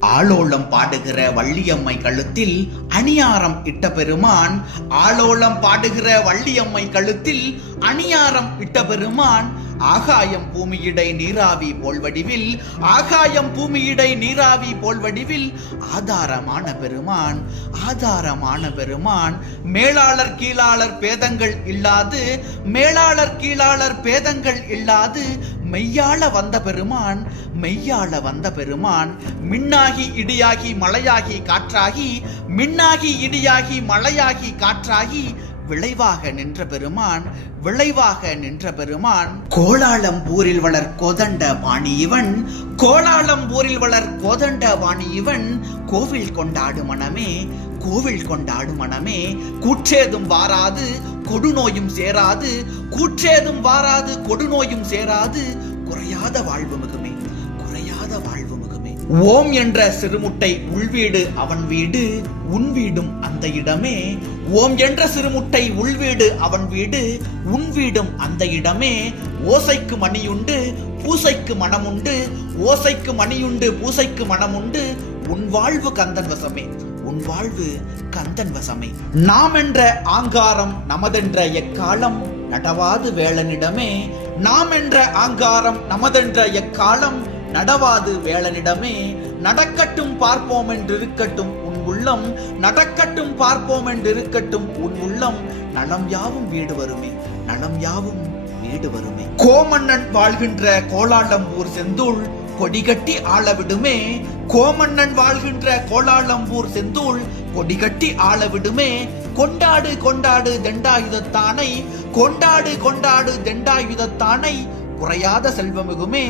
ஆளோளம் பாடுகிற வள்ளியம்மை கழுத்தில் அணியாரம் இட்ட பெருமான். ஆளோளம் பாடுகிற வள்ளியம்மை கழுத்தில் அணியாரம் இட்ட பெருமான். ஆகாயம் பூமியிடை நீராவி போல் வடிவில் ஆகாயம் பூமியிடை நீராவி போல் வடிவில் ஆதாரமான பெருமான் ஆதாரமான பெருமான். மேலாளர் கீழாளர் பேதங்கள் இல்லாது மேலாளர் கீழாளர் பேதங்கள் இல்லாது மெய்யாள வந்த பெருமான் மெய்யாள வந்த பெருமான் மின்னாகி இடியாகி மழையாகி காற்றாகி மின்னாகி இடியாகி மழையாகி காற்றாகி விளைவாக நின்ற பெருமான் விளைவாக நின்ற பெருமான். கோலாளம்பூரில் வளர் கோதண்ட வாணி இவன் கோலாளம்பூரில் வளர் கோதண்ட வாணி இவன் கோவில் கொண்டாடு மனமே கோவில் கொண்டாடு மனமே. கூற்றேதும் வாராது கொடுநோயும் சேராது கூற்றேதும் வாராது கொடுநோயும் சேராது குறையாத வாழ்வு மிகுமே குறையாத வாழ்வு மிகுமே. ஓம் என்ற சிறுமுட்டை உள்வீடு அவன் வீடு உன் வீடும் அந்த இடமே. ஓம் என்ற சிறுமுட்டை உள்வீடு அவன் வீடு உன் வீடும் அந்த இடமே. ஓசைக்கு மணியுண்டு பூசைக்கு மனமுண்டு ஓசைக்கு மணியுண்டு பூசைக்கு மனமுண்டு உன் வாழ்வு கந்தன் வசமே உன் வாழ்வு கந்தன் வசமே. நாம் என்ற ஆங்காரம் நமதென்ற எக்காலம் நடவாது வேளனிடமே. நாம் என்ற ஆங்காரம் நமதென்ற எக்காலம் நடவாது வேளனிடமே நடக்கட்டும் பார்ப்போம் என்றிருக்கட்டும் உன் உள்ளம். நடக்கட்டும் பார்ப்போம் என்றிருக்கட்டும் உன் உள்ளம். நலம் யாவும் வீடு வருமே. நலம் யாவும் வீடு வருமே. கோமன்னன் வாழ்கின்ற கோலாலம்பூர் செந்தூள் கொடிகட்டி ஆள விடுமே. கோமன்னன் வாழ்கின்ற கோலாலம்பூர் செந்தூள் கொடிகட்டி ஆள விடுமே. கொண்டாடு கொண்டாடு தண்டாயுதத்தானை. கொண்டாடு கொண்டாடு தெண்டாயுதத்தானை குறையாத செல்வமிகுமே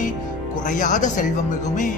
குறையாத செல்வமிகுமே